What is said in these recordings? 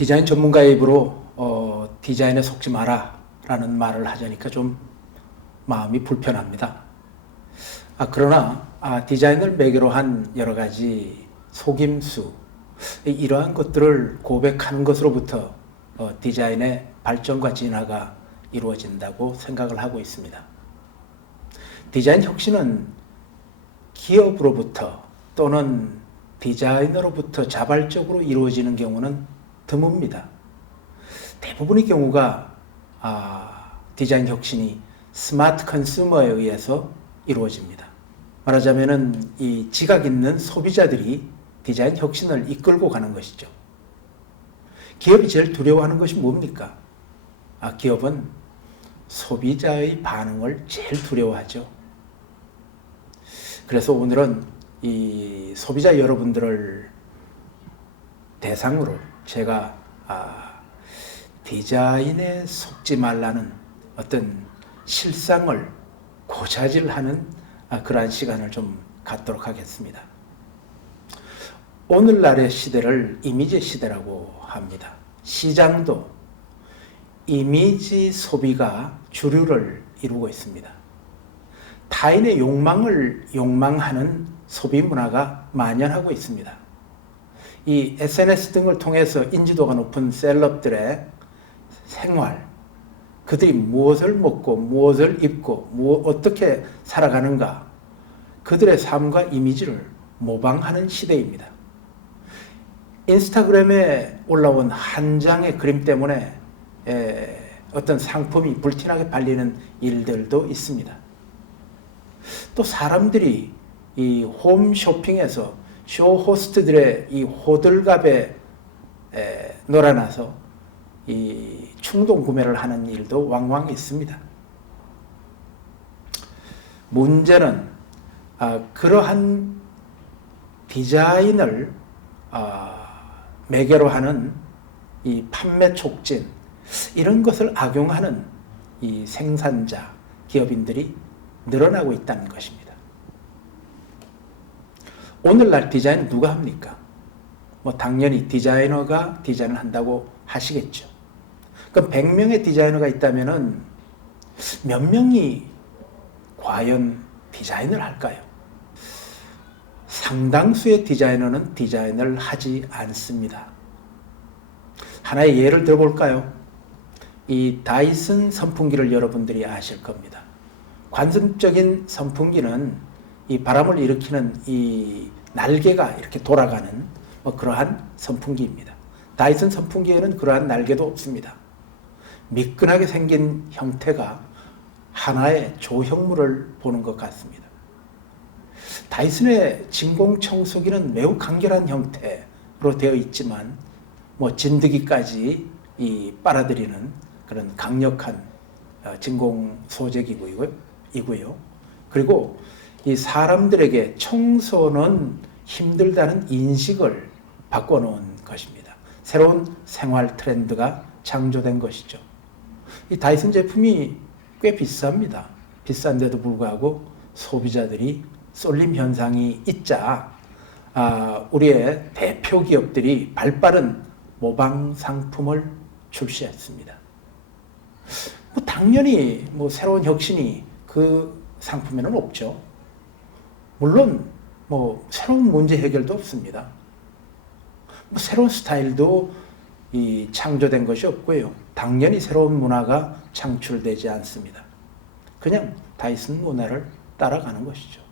디자인 전문가의 입으로 디자인에 속지 마라 라는 말을 하자니까 좀 마음이 불편합니다. 그러나 디자인을 매개로 한 여러 가지 속임수, 이러한 것들을 고백하는 것으로부터 디자인의 발전과 진화가 이루어진다고 생각을 하고 있습니다. 디자인 혁신은 기업으로부터 또는 디자이너로부터 자발적으로 이루어지는 경우는 드뭅니다. 대부분의 경우가 디자인 혁신이 스마트 컨슈머에 의해서 이루어집니다. 말하자면은 이 지각 있는 소비자들이 디자인 혁신을 이끌고 가는 것이죠. 기업이 제일 두려워하는 것이 뭡니까? 기업은 소비자의 반응을 제일 두려워하죠. 그래서 오늘은 이 소비자 여러분들을 대상으로 제가 디자인에 속지 말라는 어떤 실상을 고자질하는 그러한 시간을 좀 갖도록 하겠습니다. 오늘날의 시대를 이미지 시대라고 합니다. 시장도 이미지 소비가 주류를 이루고 있습니다. 타인의 욕망을 욕망하는 소비 문화가 만연하고 있습니다. 이 SNS 등을 통해서 인지도가 높은 셀럽들의 생활, 그들이 무엇을 먹고 무엇을 입고 어떻게 살아가는가, 그들의 삶과 이미지를 모방하는 시대입니다. 인스타그램에 올라온 한 장의 그림 때문에 어떤 상품이 불티나게 팔리는 일들도 있습니다. 또 사람들이 이 홈쇼핑에서 쇼호스트들의 이 호들갑에 놀아나서 이 충동 구매를 하는 일도 왕왕 있습니다. 문제는 그러한 디자인을 매개로 하는 이 판매 촉진, 이런 것을 악용하는 이 생산자, 기업인들이 늘어나고 있다는 것입니다. 오늘날 디자인 누가 합니까? 당연히 디자이너가 디자인을 한다고 하시겠죠. 그럼 100명의 디자이너가 있다면은 몇 명이 과연 디자인을 할까요? 상당수의 디자이너는 디자인을 하지 않습니다. 하나의 예를 들어볼까요? 이 다이슨 선풍기를 여러분들이 아실 겁니다. 관성적인 선풍기는 이 바람을 일으키는 이 날개가 이렇게 돌아가는 그러한 선풍기입니다. 다이슨 선풍기에는 그러한 날개도 없습니다. 미끈하게 생긴 형태가 하나의 조형물을 보는 것 같습니다. 다이슨의 진공청소기는 매우 간결한 형태로 되어 있지만 진드기까지 빨아들이는 그런 강력한 진공 소재기고요. 그리고 이 사람들에게 청소는 힘들다는 인식을 바꿔놓은 것입니다. 새로운 생활 트렌드가 창조된 것이죠. 이 다이슨 제품이 꽤 비쌉니다. 비싼데도 불구하고 소비자들이 쏠림 현상이 있자 우리의 대표 기업들이 발빠른 모방 상품을 출시했습니다. 당연히 새로운 혁신이 그 상품에는 없죠. 물론 새로운 문제 해결도 없습니다. 새로운 스타일도 창조된 것이 없고요. 당연히 새로운 문화가 창출되지 않습니다. 그냥 다이슨 문화를 따라가는 것이죠.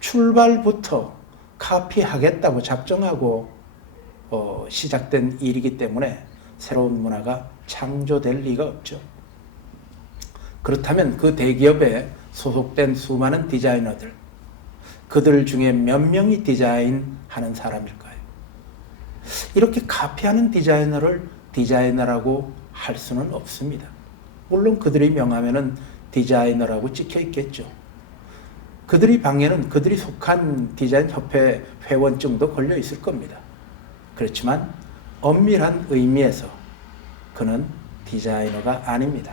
출발부터 카피하겠다고 작정하고 시작된 일이기 때문에 새로운 문화가 창조될 리가 없죠. 그렇다면 그 대기업에 소속된 수많은 디자이너들, 그들 중에 몇 명이 디자인하는 사람일까요? 이렇게 카피하는 디자이너를 디자이너라고 할 수는 없습니다. 물론 그들의 명함에는 디자이너라고 찍혀 있겠죠. 그들의 방에는 그들이 속한 디자인 협회 회원증도 걸려 있을 겁니다. 그렇지만 엄밀한 의미에서 그는 디자이너가 아닙니다.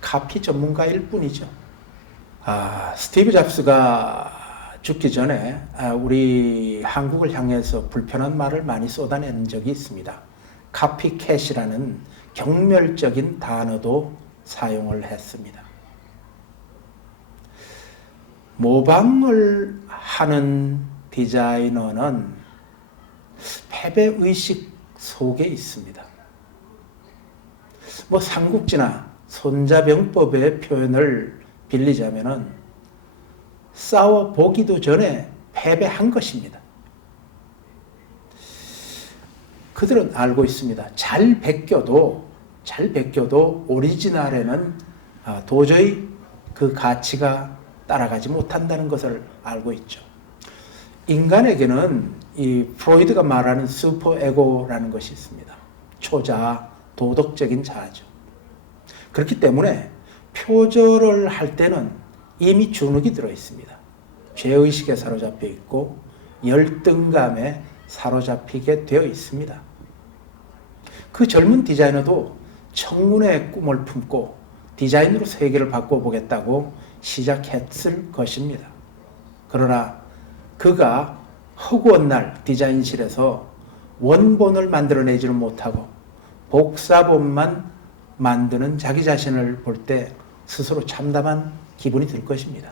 카피 전문가일 뿐이죠. 스티브 잡스가 죽기 전에 우리 한국을 향해서 불편한 말을 많이 쏟아낸 적이 있습니다. 카피캣이라는 경멸적인 단어도 사용을 했습니다. 모방을 하는 디자이너는 패배의식 속에 있습니다. 삼국지나 손자병법의 표현을 빌리자면은 싸워보기도 전에 패배한 것입니다. 그들은 알고 있습니다. 잘 베껴도 오리지널에는 도저히 그 가치가 따라가지 못한다는 것을 알고 있죠. 인간에게는 이 프로이드가 말하는 슈퍼에고라는 것이 있습니다. 초자아, 도덕적인 자아죠. 그렇기 때문에 표절을 할 때는 이미 주눅이 들어 있습니다. 죄의식에 사로잡혀 있고 열등감에 사로잡히게 되어 있습니다. 그 젊은 디자이너도 청문회의 꿈을 품고 디자인으로 세계를 바꿔보겠다고 시작했을 것입니다. 그러나 그가 허구한 날 디자인실에서 원본을 만들어내지는 못하고 복사본만 만드는 자기 자신을 볼 때 스스로 참담한 기분이 들 것입니다.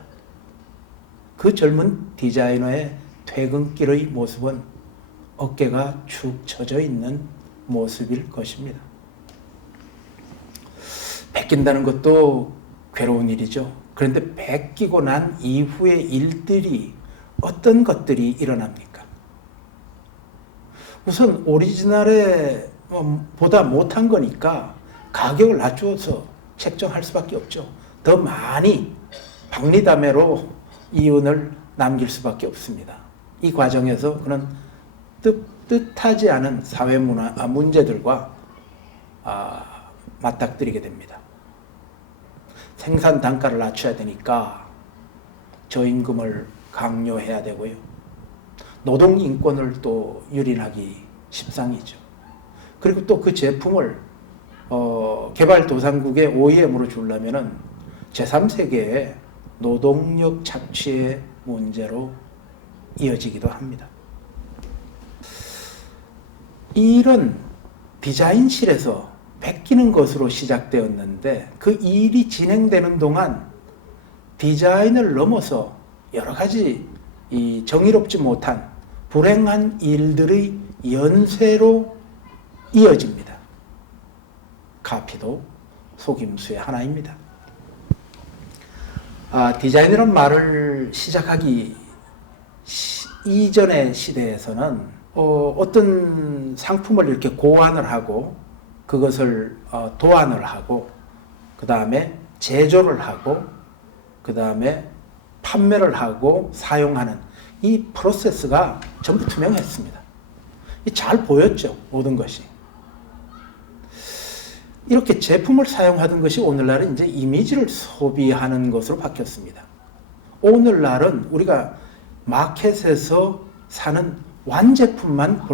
그 젊은 디자이너의 퇴근길의 모습은 어깨가 축 처져 있는 모습일 것입니다. 베낀다는 것도 괴로운 일이죠. 그런데 베끼고 난 이후의 일들이 어떤 것들이 일어납니까? 우선 오리지널에 보다 못한 거니까 가격을 낮추어서 책정할 수밖에 없죠. 더 많이 박리담회로 이윤을 남길 수밖에 없습니다. 이 과정에서 그는 뜻하지 않은 사회 문제들과 맞닥뜨리게 됩니다. 생산 단가를 낮춰야 되니까 저임금을 강요해야 되고요. 노동 인권을 또 유린하기 십상이죠. 그리고 또 그 제품을 개발도상국의 OEM으로 주려면은 제3세계의 노동력 착취의 문제로 이어지기도 합니다. 이런 디자인실에서 베끼는 것으로 시작되었는데 그 일이 진행되는 동안 디자인을 넘어서 여러 가지 이 정의롭지 못한 불행한 일들의 연쇄로 이어집니다. 카피도 속임수의 하나입니다. 디자인이라는 말을 시작하기 이전의 시대에서는 어떤 상품을 이렇게 고안을 하고 그것을 도안을 하고 그 다음에 제조를 하고 그 다음에 판매를 하고 사용하는 이 프로세스가 전부 투명했습니다. 잘 보였죠. 모든 것이. 이렇게 제품을 사용하던 것이 오늘날은 이제 이미지를 소비하는 것으로 바뀌었습니다. 오늘날은 우리가 마켓에서 사는 완제품만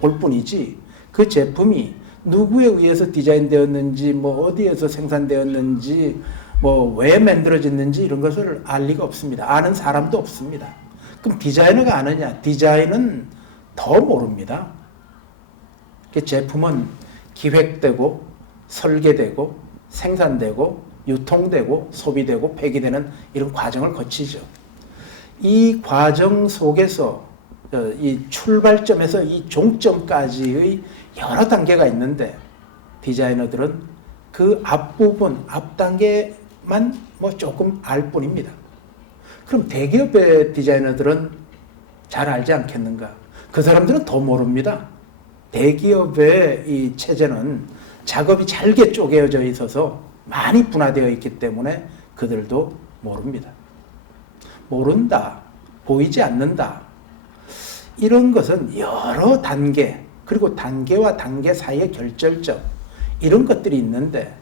볼 뿐이지 그 제품이 누구에 의해서 디자인되었는지 어디에서 생산되었는지 왜 만들어졌는지 이런 것을 알 리가 없습니다. 아는 사람도 없습니다. 그럼 디자이너가 아느냐? 디자인은 더 모릅니다. 제품은 기획되고 설계되고 생산되고 유통되고 소비되고 폐기되는 이런 과정을 거치죠. 이 과정 속에서 이 출발점에서 이 종점까지의 여러 단계가 있는데 디자이너들은 그 앞부분, 앞단계만 조금 알 뿐입니다. 그럼 대기업의 디자이너들은 잘 알지 않겠는가? 그 사람들은 더 모릅니다. 대기업의 이 체제는 작업이 잘게 쪼개져 있어서 많이 분화되어 있기 때문에 그들도 모릅니다. 모른다, 보이지 않는다. 이런 것은 여러 단계, 그리고 단계와 단계 사이의 결절점, 이런 것들이 있는데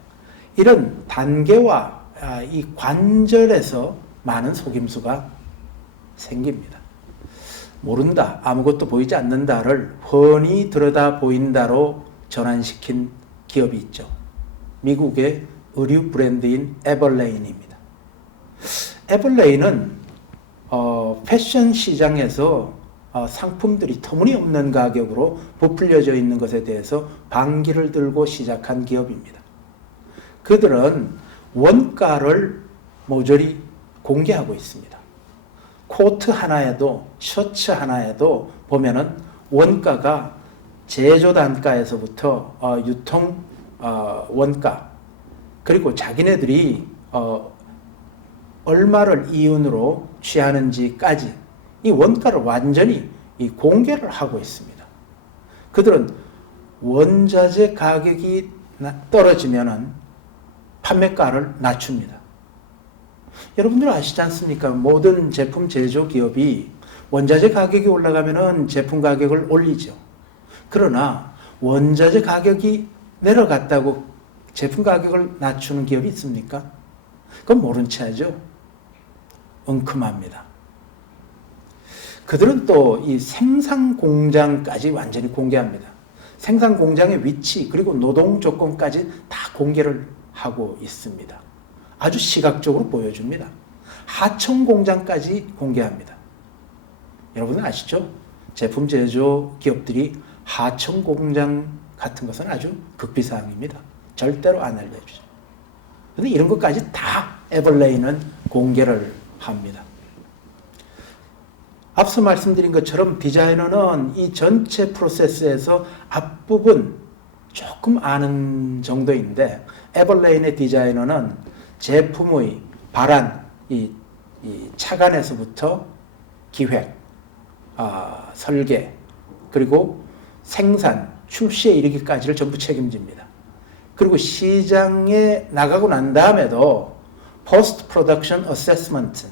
이런 단계와 이 관절에서 많은 속임수가 생깁니다. 모른다, 아무것도 보이지 않는다를 훤히 들여다 보인다로 전환시킨 기업이 있죠. 미국의 의류 브랜드인 에버레인입니다. 에버레인은 패션 시장에서 상품들이 터무니없는 가격으로 부풀려져 있는 것에 대해서 반기를 들고 시작한 기업입니다. 그들은 원가를 모조리 공개하고 있습니다. 코트 하나에도 셔츠 하나에도 보면은 원가가 제조 단가에서부터 유통 원가 그리고 자기네들이 얼마를 이윤으로 취하는지까지 이 원가를 완전히 공개를 하고 있습니다. 그들은 원자재 가격이 떨어지면은 판매가를 낮춥니다. 여러분들 아시지 않습니까? 모든 제품 제조 기업이 원자재 가격이 올라가면은 제품 가격을 올리죠. 그러나 원자재 가격이 내려갔다고 제품 가격을 낮추는 기업이 있습니까? 그건 모른 채 하죠. 엉큼합니다. 그들은 또 이 생산 공장까지 완전히 공개합니다. 생산 공장의 위치 그리고 노동 조건까지 다 공개를 하고 있습니다. 아주 시각적으로 보여줍니다. 하청 공장까지 공개합니다. 여러분 아시죠? 제품 제조 기업들이 하청 공장 같은 것은 아주 극비사항입니다. 절대로 안 알려주죠. 그런데 이런 것까지 다 에벌레이는 공개를 합니다. 앞서 말씀드린 것처럼 디자이너는 이 전체 프로세스에서 앞부분 조금 아는 정도인데 에벌레인의 디자이너는 제품의 발안, 이 착안에서부터 기획, 설계, 그리고 생산, 출시에 이르기까지를 전부 책임집니다. 그리고 시장에 나가고 난 다음에도 포스트 프로덕션 어세스먼트,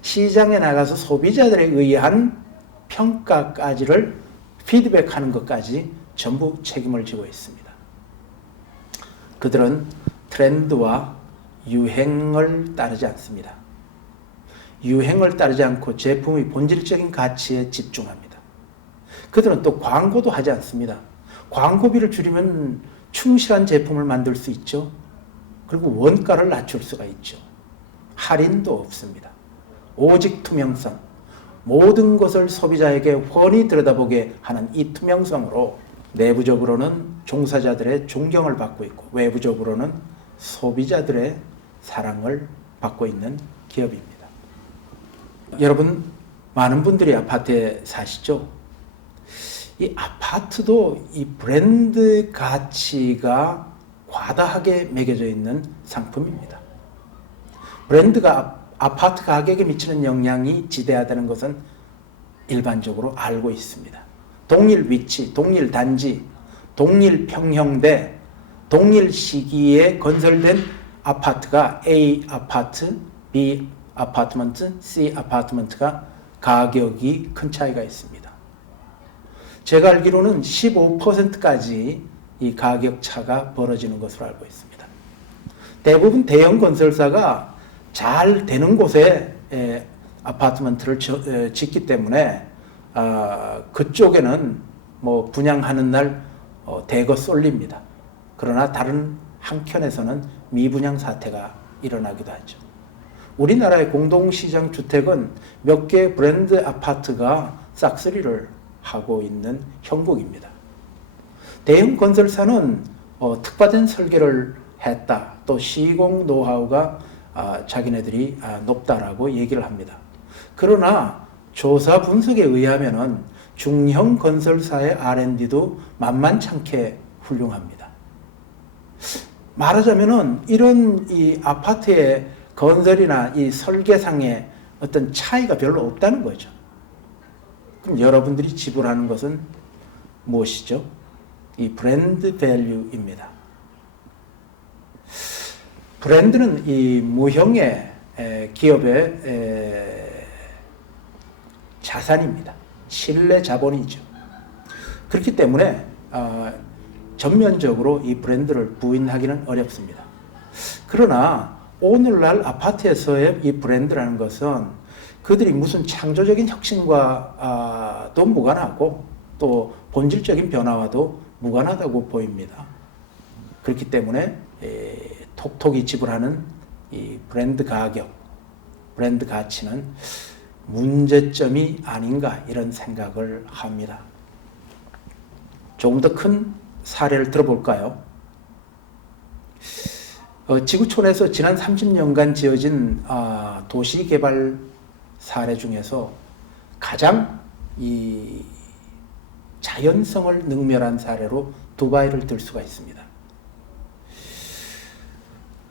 시장에 나가서 소비자들에 의한 평가까지를 피드백하는 것까지 전부 책임을 지고 있습니다. 그들은 트렌드와 유행을 따르지 않습니다. 유행을 따르지 않고 제품의 본질적인 가치에 집중합니다. 그들은 또 광고도 하지 않습니다. 광고비를 줄이면 충실한 제품을 만들 수 있죠. 그리고 원가를 낮출 수가 있죠. 할인도 없습니다. 오직 투명성, 모든 것을 소비자에게 훤히 들여다보게 하는 이 투명성으로 내부적으로는 종사자들의 존경을 받고 있고 외부적으로는 소비자들의 사랑을 받고 있는 기업입니다. 여러분, 많은 분들이 아파트에 사시죠? 이 아파트도 이 브랜드 가치가 과다하게 매겨져 있는 상품입니다. 브랜드가 아파트 가격에 미치는 영향이 지대하다는 것은 일반적으로 알고 있습니다. 동일 위치, 동일 단지, 동일 평형대, 동일 시기에 건설된 아파트가 A 아파트, B 아파트먼트, C 아파트먼트가 가격이 큰 차이가 있습니다. 제가 알기로는 15%까지 이 가격 차가 벌어지는 것으로 알고 있습니다. 대부분 대형 건설사가 잘 되는 곳에 아파트먼트를 짓기 때문에 그쪽에는 뭐 분양하는 날 대거 쏠립니다. 그러나 다른 한켠에서는 미분양 사태가 일어나기도 하죠. 우리나라의 공동시장 주택은 몇 개의 브랜드 아파트가 싹쓸이를 하고 있는 형국입니다. 대형 건설사는 특화된 설계를 했다. 또 시공 노하우가 자기네들이 높다라고 얘기를 합니다. 그러나 조사 분석에 의하면은 중형 건설사의 R&D도 만만찮게 훌륭합니다. 말하자면은 이런 이 아파트의 건설이나 이 설계상의 어떤 차이가 별로 없다는 거죠. 그럼 여러분들이 지불하는 것은 무엇이죠? 이 브랜드 밸류입니다. 브랜드는 이 무형의 기업의 자산입니다. 신뢰 자본이죠. 그렇기 때문에 전면적으로 이 브랜드를 부인하기는 어렵습니다. 그러나 오늘날 아파트에서의 이 브랜드라는 것은 그들이 무슨 창조적인 혁신과도 무관하고 또 본질적인 변화와도 무관하다고 보입니다. 그렇기 때문에 톡톡이 지불하는 이 브랜드 가격, 브랜드 가치는 문제점이 아닌가 이런 생각을 합니다. 조금 더 큰 사례를 들어볼까요? 지구촌에서 지난 30년간 지어진 도시개발 사례 중에서 가장 이 자연성을 능멸한 사례로 두바이를 들 수가 있습니다.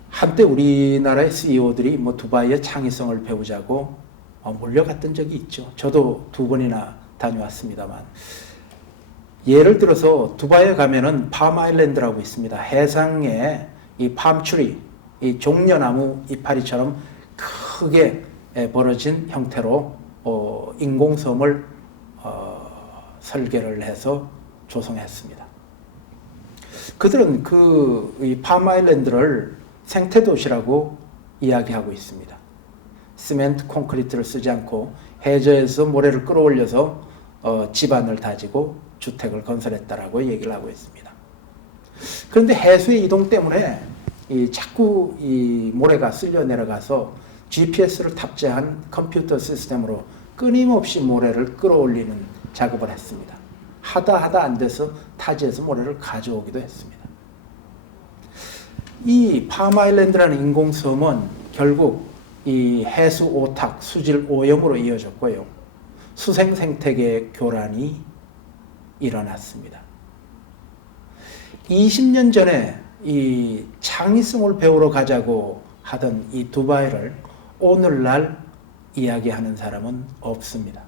한때 우리나라의 CEO들이 뭐 두바이의 창의성을 배우자고 몰려갔던 적이 있죠. 저도 2번이나 다녀왔습니다만. 예를 들어서 두바이에 가면은 팜아일랜드라고 있습니다. 해상에 이 팜추리, 이 종려나무 이파리처럼 크게 벌어진 형태로 인공섬을 설계를 해서 조성했습니다. 그들은 이 팜아일랜드를 생태도시라고 이야기하고 있습니다. 시멘트 콘크리트를 쓰지 않고 해저에서 모래를 끌어올려서 지반을 다지고 주택을 건설했다라고 얘기를 하고 있습니다. 그런데 해수의 이동 때문에 자꾸 이 모래가 쓸려 내려가서 GPS를 탑재한 컴퓨터 시스템으로 끊임없이 모래를 끌어올리는 작업을 했습니다. 하다 안 돼서 타지에서 모래를 가져오기도 했습니다. 이 팜아일랜드라는 인공섬은 결국 이 해수 오탁, 수질 오염으로 이어졌고요. 수생 생태계 교란이 일어났습니다. 20년 전에 이 창의성을 배우러 가자고 하던 이 두바이를 오늘날 이야기하는 사람은 없습니다.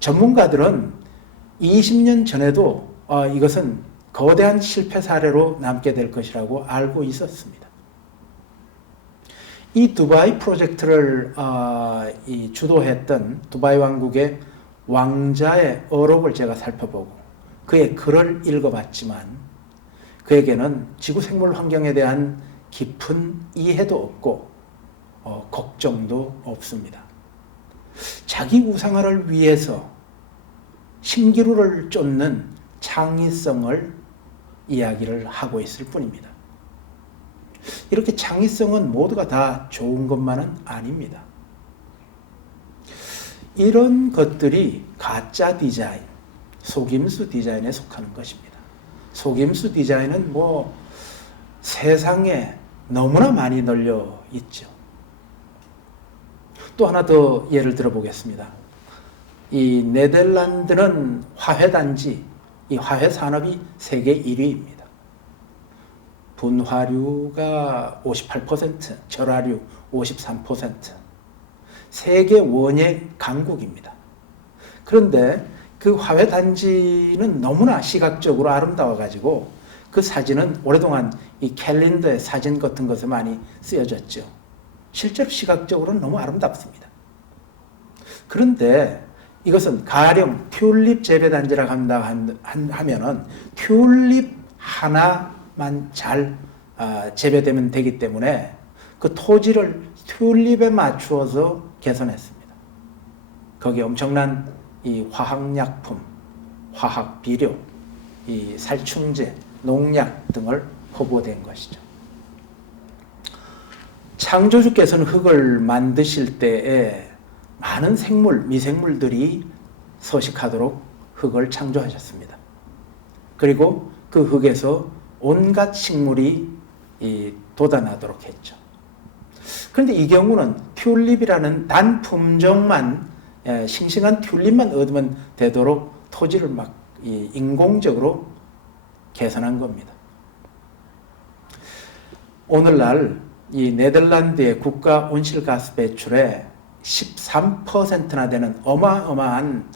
전문가들은 20년 전에도 이것은 거대한 실패 사례로 남게 될 것이라고 알고 있었습니다. 이 두바이 프로젝트를 주도했던 두바이 왕국의 왕자의 어록을 제가 살펴보고 그의 글을 읽어봤지만 그에게는 지구 생물 환경에 대한 깊은 이해도 없고 걱정도 없습니다. 자기 우상화를 위해서 신기루를 쫓는 창의성을 이야기를 하고 있을 뿐입니다. 이렇게 창의성은 모두가 다 좋은 것만은 아닙니다. 이런 것들이 가짜 디자인, 속임수 디자인에 속하는 것입니다. 속임수 디자인은 뭐 세상에 너무나 많이 널려 있죠. 또 하나 더 예를 들어보겠습니다. 이 네덜란드는 화훼단지, 이 화훼 산업이 세계 1위입니다. 분화류가 58%, 절화류 53%, 세계 원예 강국입니다. 그런데 그 화훼단지는 너무나 시각적으로 아름다워가지고 그 사진은 오랫동안 이 캘린더의 사진 같은 것에 많이 쓰여졌죠. 실제로 시각적으로는 너무 아름답습니다. 그런데 이것은 가령 튤립 재배단지라고 하면은 튤립 하나만 잘 재배되면 되기 때문에 그 토지를 튤립에 맞추어서 개선했습니다. 거기에 엄청난 이 화학약품, 화학비료, 이 살충제, 농약 등을 허브된 것이죠. 창조주께서는 흙을 만드실 때에 많은 생물, 미생물들이 서식하도록 흙을 창조하셨습니다. 그리고 그 흙에서 온갖 식물이 돋아나도록 했죠. 그런데 이 경우는 튤립이라는 단 품종만, 싱싱한 튤립만 얻으면 되도록 토지를 막 인공적으로 개선한 겁니다. 오늘날 이 네덜란드의 국가 온실가스 배출의 13%나 되는 어마어마한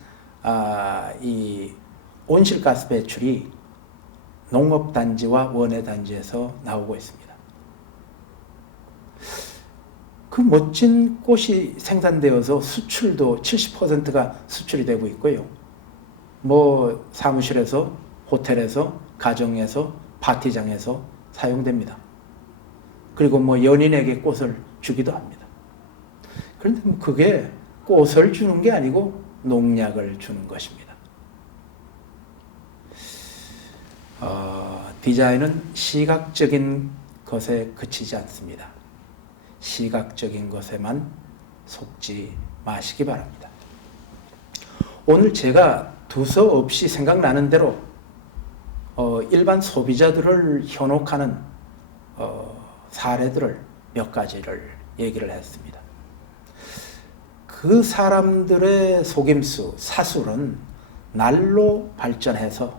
이 온실가스 배출이 농업단지와 원예단지에서 나오고 있습니다. 그 멋진 꽃이 생산되어서 수출도 70%가 수출이 되고 있고요. 뭐 사무실에서, 호텔에서, 가정에서, 파티장에서 사용됩니다. 그리고 뭐 연인에게 꽃을 주기도 합니다. 그런데 그게 꽃을 주는 게 아니고 농약을 주는 것입니다. 디자인은 시각적인 것에 그치지 않습니다. 시각적인 것에만 속지 마시기 바랍니다. 오늘 제가 두서없이 생각나는 대로 일반 소비자들을 현혹하는 사례들을 몇 가지를 얘기를 했습니다. 그 사람들의 속임수, 사술은 날로 발전해서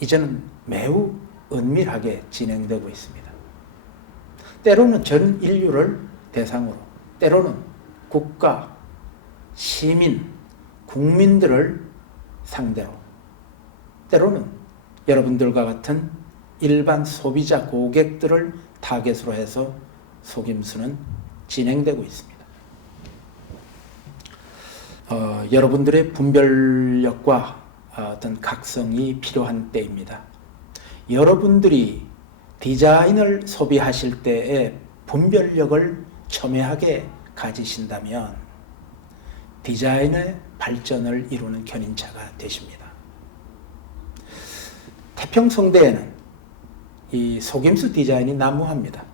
이제는 매우 은밀하게 진행되고 있습니다. 때로는 전 인류를 대상으로, 때로는 국가, 시민, 국민들을 상대로, 때로는 여러분들과 같은 일반 소비자 고객들을 타겟으로 해서 속임수는 진행되고 있습니다. 여러분들의 분별력과 어떤 각성이 필요한 때입니다. 여러분들이 디자인을 소비하실 때에 분별력을 첨예하게 가지신다면 디자인의 발전을 이루는 견인차가 되십니다. 태평성대에는 이 속임수 디자인이 난무합니다.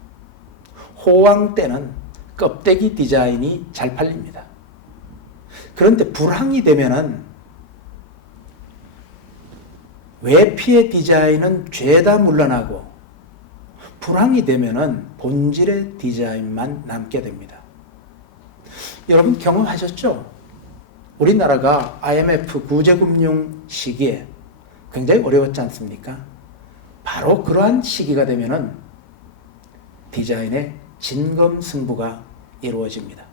호황 때는 껍데기 디자인이 잘 팔립니다. 그런데 불황이 되면은 외피의 디자인은 죄다 물러나고 불황이 되면은 본질의 디자인만 남게 됩니다. 여러분 경험하셨죠? 우리나라가 IMF 구제금융 시기에 굉장히 어려웠지 않습니까? 바로 그러한 시기가 되면은 디자인의 진검승부가 이루어집니다.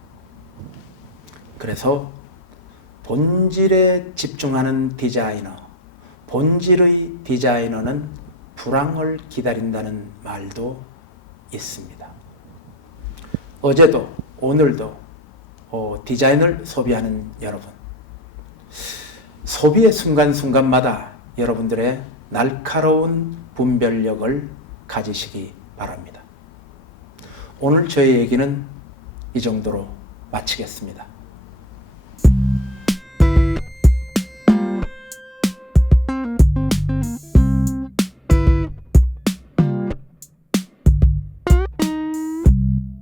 그래서 본질에 집중하는 디자이너, 본질의 디자이너는 불황을 기다린다는 말도 있습니다. 어제도 오늘도 디자인을 소비하는 여러분, 소비의 순간순간마다 여러분들의 날카로운 분별력을 가지시기 바랍니다. 오늘 저의 얘기는 이 정도로 마치겠습니다.